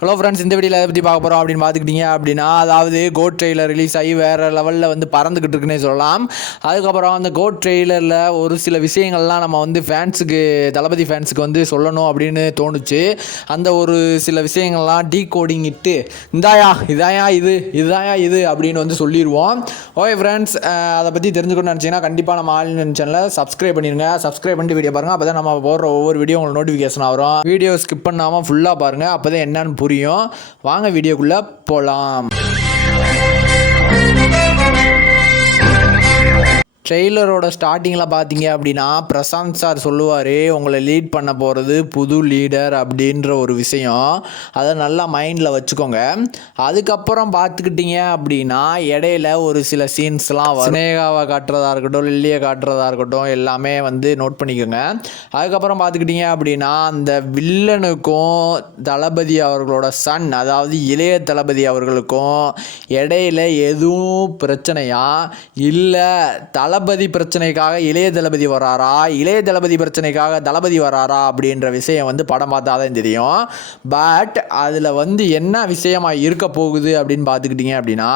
Hello friends இந்த வீடியோவில் எதை பற்றி பார்க்க போகிறோம் அப்படின்னு பார்த்துக்கிட்டீங்க அப்படின்னா அதாவது கோட் ட்ரெயிலர் ரிலீஸ் ஆகி வேறு லெவலில் வந்து பறந்துக்கிட்டு இருக்குன்னே சொல்லலாம். அதுக்கப்புறம் அந்த கோட் ட்ரெய்லரில் ஒரு சில விஷயங்கள்லாம் நம்ம வந்து ஃபேன்ஸுக்கு தளபதி ஃபேன்ஸுக்கு வந்து சொல்லணும் அப்படின்னு தோணுச்சு. அந்த ஒரு சில விஷயங்கள்லாம் டீ கோடிங் இட்டு இந்தாயா இதாயா இது இதாயா இது அப்படின்னு வந்து சொல்லிடுவோம் ஓகே ஃப்ரெண்ட்ஸ் அதை பற்றி தெரிஞ்சுக்கணும்னு நினச்சிங்கன்னா கண்டிப்பாக நம்ம ஆன்லைன் சேனலில் சப்ஸ்கிரைப் பண்ணிடுங்க சப்ஸ்கிரைப் பண்ணிட்டு வீடியோ பாருங்கள் அப்போ தான் நம்ம போடுற ஒவ்வொரு வீடியோ உங்களுக்கு நோட்டிஃபிகேஷன் வரும். வீடியோ ஸ்கிப் பண்ணாமல் ஃபுல்லாக பாருங்கள் அப்போ தான் என்னன்னு புரியும். வாங்க வீடியோக்குள்ளே போகலாம் ட்ரெய்லரோட ஸ்டார்டிங்கில் பார்த்தீங்க அப்படின்னா பிரசாந்த் சார் சொல்லுவார் உங்களை லீட் பண்ண போகிறது புது லீடர் அப்படின்ற ஒரு விஷயம். அதை நல்லா மைண்டில் வச்சுக்கோங்க. அதுக்கப்புறம் பார்த்துக்கிட்டிங்க அப்படின்னா இடையில ஒரு சில சீன்ஸ்லாம் வரும். ஸ்னேகாவை காட்டுறதா இருக்கட்டும் லில்லியை காட்டுறதா இருக்கட்டும் எல்லாமே வந்து நோட் பண்ணிக்கோங்க. அதுக்கப்புறம் பார்த்துக்கிட்டிங்க அப்படின்னா அந்த வில்லனுக்கும் தளபதி அவர்களோட சன் அதாவது இளைய தளபதி அவர்களுக்கும் இடையில எதுவும் பிரச்சனையா? இல்லை தளபதி தளபதி பிரச்சனைக்காக இளைய தளபதி வராரா இளைய தளபதி பிரச்சனைக்காக தளபதி வராரா அப்படின்ற விஷயம் வந்து படம் பார்த்தா தான் தெரியும். பட் அதில் வந்து என்ன விஷயமாக இருக்க போகுது அப்படின்னு பார்த்துக்கிட்டிங்க அப்படின்னா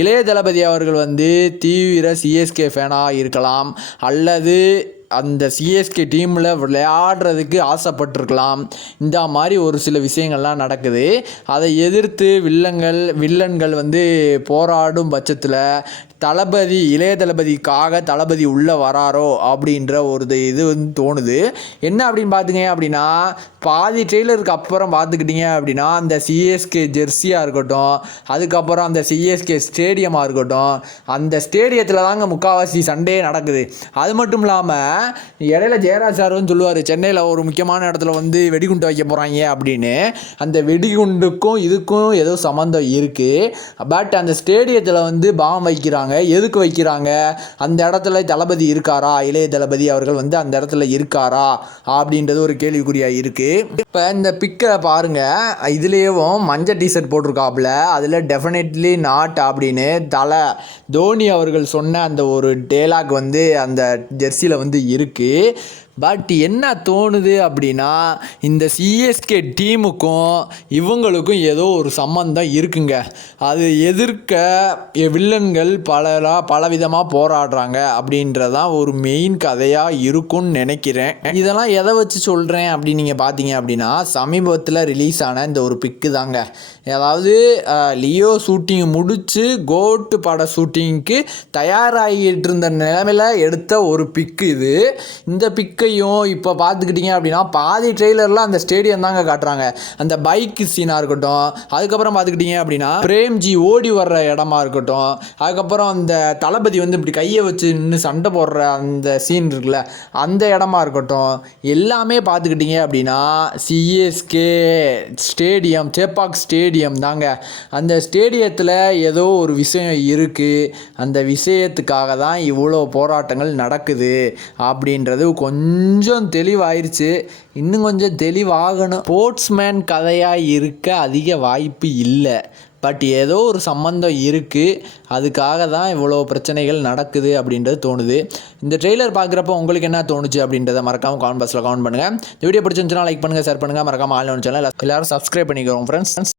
இளைய தளபதி அவர்கள் வந்து தீவிர சிஎஸ்கே ஃபேனாக இருக்கலாம். அல்லது அந்த சிஎஸ்கே டீமில் விளையாடுறதுக்கு ஆசைப்பட்டிருக்கலாம். இந்த மாதிரி ஒரு சில விஷயங்கள்லாம் நடக்குது. அதை எதிர்த்து வில்லங்கள் வில்லன்கள் வந்து போராடும் பட்சத்தில் தளபதி இளைய தளபதிக்காக தளபதி உள்ளே வராரோ அப்படின்ற ஒரு இது இது வந்து தோணுது. என்ன அப்படின்னு பார்த்துங்க அப்படின்னா பாதி ட்ரெய்லருக்கு அப்புறம் பார்த்துக்கிட்டிங்க அப்படின்னா அந்த சிஎஸ்கே ஜெர்சியாக இருக்கட்டும் அதுக்கப்புறம் அந்த சிஎஸ்கே ஸ்டேடியமாக இருக்கட்டும் அந்த ஸ்டேடியத்தில் தாங்க முக்கால்வாசி சண்டே நடக்குது. அது மட்டும் இல்லாமல் இடையில ஜெயராஜ் சார் சொல்லுவார் சென்னையில் ஒரு முக்கியமான இடத்துல வந்து வெடிகுண்டு வைக்க போகிறாங்க அப்படின்னு. அந்த வெடிகுண்டுக்கும் இதுக்கும் ஏதோ சம்மந்தம் இருக்குது பட் அந்த ஸ்டேடியத்தில் வந்து பாம் வைக்கிறாங்க. எதுக்கு வைக்கிறாங்க? அந்த இடத்துல தளபதி இருக்காரா? இளைய தளபதி அவர்கள் வந்து அந்த இடத்துல இருக்காரா? அப்படின்றது ஒரு கேள்விக்குறியாக இருக்குது இப்போ இந்த பிக்கை பாருங்கள் இதுலேயும் மஞ்சள் டிஷர்ட் போட்டிருக்காப்புல. அதில் டெஃபினெட்லி நாட் அப்படின்னு தலை தோனி அவர்கள் சொன்ன அந்த ஒரு டேலாக் வந்து அந்த ஜெர்சியில் வந்து இருக்குது பட் என்ன தோணுது அப்படின்னா இந்த சிஎஸ்கே டீமுக்கும் இவங்களுக்கும் ஏதோ ஒரு சம்மந்தம் இருக்குங்க. அது எதிர்க்க வில்லன்கள் பலராக பலவிதமாக போராடுறாங்க அப்படின்றதான் ஒரு மெயின் கதையாக இருக்கும்னு நினைக்கிறேன். இதெல்லாம் எதை வச்சு சொல்கிறேன் அப்படின்னு நீங்கள் பார்த்தீங்க அப்படின்னா சமீபத்தில் ரிலீஸ் ஆன இந்த ஒரு பிக்கு தாங்க. அதாவது லியோ ஷூட்டிங் முடித்து கோட்டு பட ஷூட்டிங்க்கு தயாராகிட்டு இருந்த நிலமையில் எடுத்த ஒரு பிக்கு இது. இந்த பிக்கு பைக்கையும் இப்போ பார்த்துக்கிட்டிங்க அப்படின்னா பாதி ட்ரெய்லரில் அந்த ஸ்டேடியம் தாங்க காட்டுறாங்க. அந்த பைக் சீனாக இருக்கட்டும் அதுக்கப்புறம் பார்த்துக்கிட்டிங்க அப்படின்னா பிரேம்ஜி ஓடி வர்ற இடமா இருக்கட்டும் அதுக்கப்புறம் அந்த தளபதி வந்து இப்படி கையை வச்சு நின்று சண்டை போடுற அந்த சீன் இருக்குல்ல அந்த இடமா இருக்கட்டும் எல்லாமே பார்த்துக்கிட்டிங்க அப்படின்னா சிஎஸ்கே ஸ்டேடியம் சேப்பாக் ஸ்டேடியம் தாங்க. அந்த ஸ்டேடியத்தில் ஏதோ ஒரு விஷயம் இருக்குது அந்த விஷயத்துக்காக தான் இவ்வளோ போராட்டங்கள் நடக்குது அப்படின்றது கொஞ்சம் கொஞ்சம் தெளிவாயிருச்சு. இன்னும் கொஞ்சம் தெளிவாகணும். ஸ்போர்ட்ஸ்மேன் கதையாக இருக்க அதிக வாய்ப்பு இல்லை. பட் ஏதோ ஒரு சம்மந்தம் இருக்குது அதுக்காக தான் இவ்வளோ பிரச்சனைகள் நடக்குது அப்படின்றது தோணுது. இந்த ட்ரெய்லர் பார்க்குறப்ப உங்களுக்கு என்ன தோணுச்சு அப்படின்றத மறக்காமல் காமெண்ட் பாக்ஸில் கமெண்ட் பண்ணுங்கள் இந்த வீடியோ பிடிச்சிருந்துச்சுன்னா லைக் பண்ணுங்கள் ஷேர் பண்ணுங்கள் மறக்காமல் ஆன்லைன் சேனல் எல்லாரும் சப்ஸ்கிரைப் பண்ணிக்கிறோம் ஃப்ரெண்ட்ஸ்